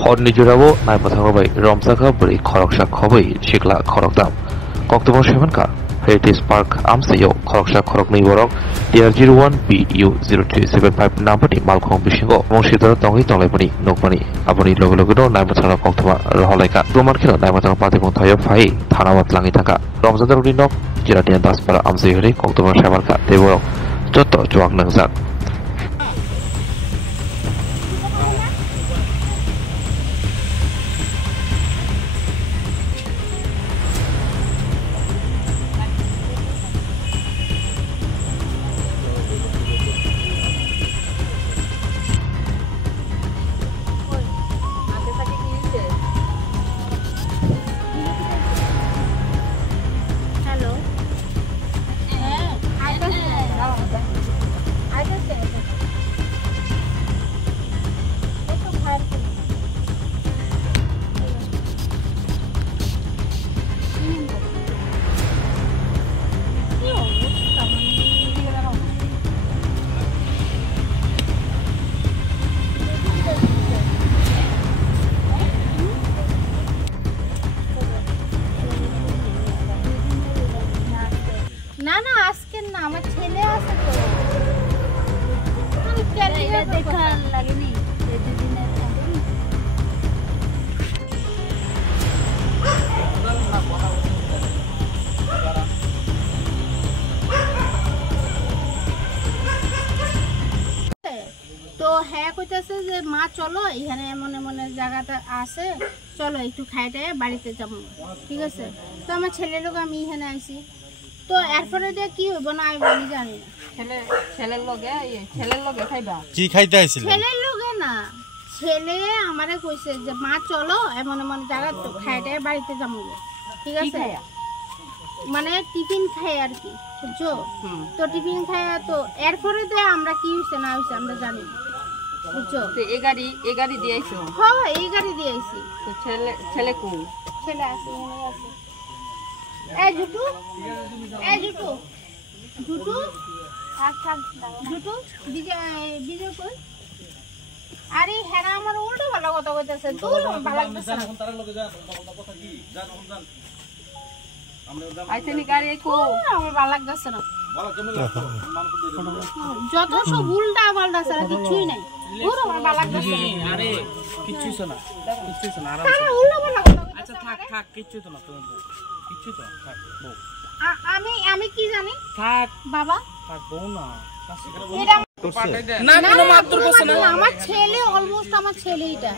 Hornijurabo, Naimathabai, Romsaka, Bri, Korokshak Hobby, Shikla, Korokdam, Koktobo Shevanka, Heritage Park, Amsayo, Korokshak Korokni Worok, DR01 BU0375 Nambani, Malcolm Bishingo, Moshidor Tongi Tolebani, Nopani, Aboni Logodo, Naimatana Koktoma, Roholeka, Romarkino, Naimatana Patimon Tayo Fai, Tanawat Langitaka, Romzador Dinok, Jiradian Daspara, Amsayuri, Koktobo Shevanka, they were Joto, Joak Nangzak. না না আজকে না আমার ছেলে আছে তো আমি calendar দেখা লাগেনি এই দুদিনের থাকবে তো হ্যাঁ কইতাছে যে মা চলো এখানে এমন এমন জায়গাটা আছে চলো একটু খাইতে বাড়িতে যাব ঠিক আছে তো আমার ছেলের লোক আমি এখানে আইছি তো এরপরে দিয়ে কি হইব না আমি জানি না ছেলের লগে খাইবা কি খাইতে আইছিল ছেলের লগে না ছেলে আমারে কইছে যে মা চলো এমন এমন জায়গা তো খাইতে বাড়িতে যাবো ঠিক আছে মানে টিফিন খাই আর কি বুঝছো তো টিফিন খাই তো এরপরে দিয়ে আমরা কি হইছে না হইছে আমরা জানি না বুঝছো তো এই গাড়ি দিয়ে আইছো হ্যাঁ এই গাড়ি দিয়ে আইছি তো ছেলে কোন ছেলে আছে মনে আছে জুটু জুটু আচ্ছা জুটু বিজে কই আরে হ্যাঁ আমার উল্টো ভালো কথা কইতাছে তুই ভালো লাগতেছে না তার লগে যা কথা কি জান জান আমরা আইছেনি গাড়ি কো আমার ভালো লাগতেছে না ভালো কেমন লাগতো মানুষ যত সব উল্টা পাল্টা সারা কিছুই নাই পুরো আমার ভালো লাগতেছে আরে কিচ্ছুই শোনা আরাম উল্টা পাল্টা কথা আচ্ছা থাক কিচ্ছুই তো না তুমি কিচ্ছুই তো থাক বউ আমি কি জানি থাক বাবা থাক বউ না না কোনো মারধর করছ না আমার ছেলে অলমোস্ট আমার ছেলে এটা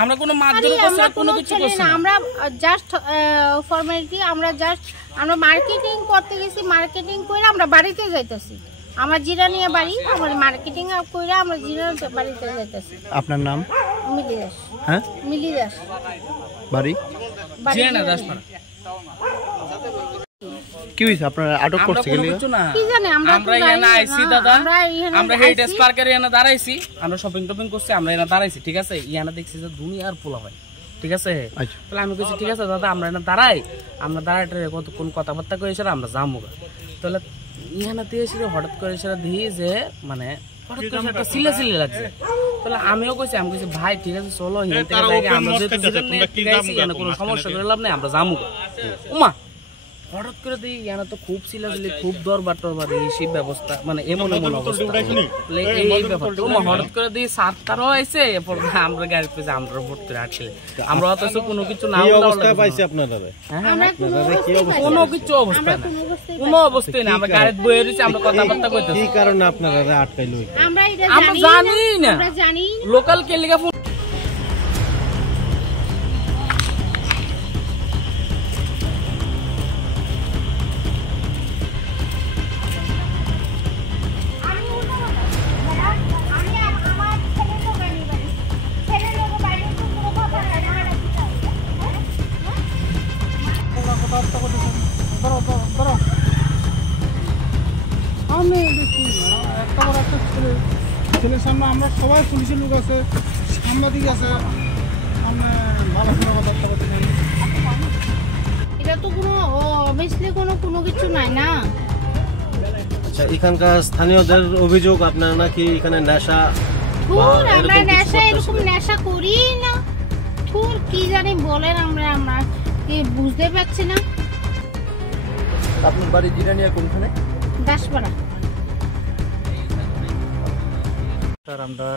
আমরা কোনো মারধর করছ না কোনো কিছু করছ না আমরা জাস্ট ফর্মালিটি আমরা মার্কেটিং করতে গেছি মার্কেটিং কইরা আমরা বাড়িতে যাইতাছি আমার জিরানিয়া বাড়ি আমার মার্কেটিং কইরা আমরা জিরানিয়া বাড়িতে যাইতাছি আপনার নাম মিলি দাস হ্যাঁ মিলি দাস বাড়ি জিরানা দাসপাড়া কি হইছে আপনারা আটক করতে গেলে কি জানি আমরা এখানে আইছি দাদা আমরা হেরিটেজ পার্কের এখানে দাঁড়াইছি আমরা শপিং করছি আমরা এখানে দাঁড়াইছি ঠিক আছে ইয়ানা দেখছি যে দুনিয়ার পোলা হয় ঠিক আছে তাহলে আমি কইছি ঠিক আছে দাদা আমরা এখানে আমরা দাঁড়াইতে কতক্ষণ কথাবার্তা কই এসে আমরা যামু তাহলে ইয়ানা দিয়ে এসে হঠাৎ করে এসে দেখি যে মানে হঠাৎ করে একটা সিলে লাগছে তাহলে আমিও কইছি ভাই ঠিক আছে চলো এখান থেকে জায়গা আমরা যেহেতু কোনো সমস্যা করে লাভ নেই আমরা যামু উমা হঠাৎ করে দিই ইয়ানা তো খুব সিলাসিলি খুব দরবার এই ব্যবস্থা মানে এমন অবস্থা এই ব্যাপারটা হঠাৎ করে দিই সাতটারও আইসে আমরা গাড়ি পেয়েছি আমরা ভোট করে আটকে আমরা অথচ কোনো কিছু না পাইছি আপনারা কোনো কিছু অবস্থা কোনো অবস্থায় না আমরা গাড়ি বয়ে রয়েছি আমরা কথাবার্তা করতেছি কি কারণে আপনারা আটকাইলো আমরা জানি লোকাল কে লিগা আমি দেখি একটা বড় একটা ছেলের সামনে আমরা সবাই পুলিশের লোক আছে সাংবাদিক আছে সামনে ভালো করে কথা বলতে নেই এটা তো কোনো অবভিয়াসলি কোনো কিছু নাই না আচ্ছা এখানকার স্থানীয়দের অভিযোগ আপনারা নাকি এখানে নেশা আমরা নেশা এরকম নেশা করি না জানি বলেন, আমরা কি বুঝতে পারছি না। আপনার বাড়ি জিরানিয়া কোনখানে? দাসপাড়া। স্যার আমরা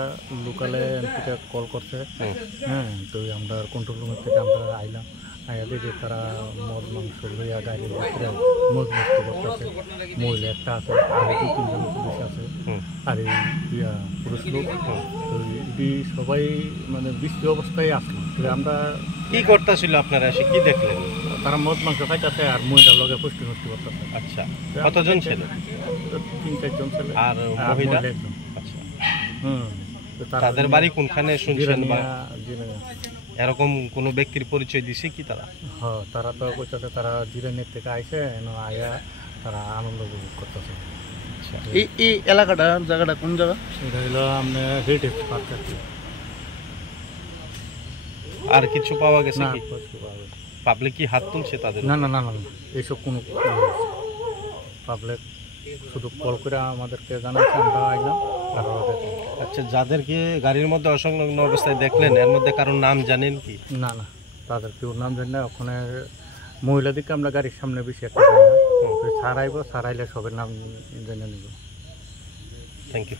লোকালে এমপিটা কল করছে, হ্যাঁ, তো আমরা কন্ট্রোল রুমের থেকে আমরা আইলাম, আইয়া দেখি তারা মদ মাংস লইয়া গাড়ির ভিতরে মদ মুক্ত করতেছে। মহিলা একটা আছে, আর 2-3 জন পুলিশ আছে, আর এই পুরুষ লোক। তো এটি সবাই মানে বৃষ্টি অবস্থায় আসলো। তো আমরা কি করতেছিল আপনারা, এসে কি দেখলেন? তারা মদ মাংস খাইতেছে আর মহিলার লগে পুষ্টি নষ্টি করতেছে। আচ্ছা, কতজন ছিল? 3-4 জন ছিল, আর মহিলা একজন। আচ্ছা, তো তাদের বাড়ি কোনখানে শুনছেন? বা জিরানিয়া। এরকম কোন ব্যক্তির পরিচয় দিছে কি তারা? হ্যাঁ, তারা তো কইতাছে তারা জিরানিয়ার থেকে আইছে, আয়া তারা আনন্দ উপভোগ করতেছে। এই এলাকাটা জায়গাটা কোন জায়গা? এটা হলো আপনার হেরিটেজ পার্ক আর কি। আর কিছু পাওয়া গেছে না, কি? কিছু পাওয়া গেছে। পাবলিক কি হাত তুলছে তাদের? না, এইসব কোনো পাবলিক শুধু কল করে আমাদেরকে জানাচ্ছে, আমরা আইলাম আর ওদের। আচ্ছা, যাদেরকে গাড়ির মধ্যে অসংলগ্ন অবস্থায় দেখলেন, এর মধ্যে কারোর নাম জানেন কি? না, তাদের কেউ নাম জানি না। ওখানে মহিলাদেরকে আমরা গাড়ির সামনে বেশি একটা যাই না, সারাইব, সারাইলে সবের নাম জেনে নিব। Thank you.